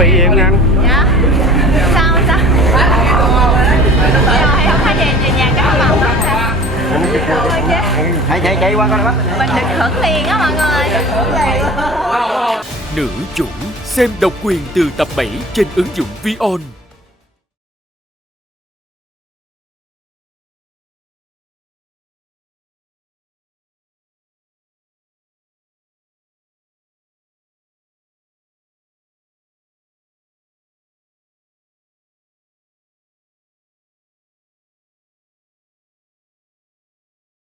bị gì không Ngân? Dạ. Sao? Giờ thì không thấy về nhà chắc không bằng đâu. Chạy qua coi bác. Mình được thưởng liền á mọi người. Nữ chủ xem độc quyền từ tập 7 trên ứng dụng Vion.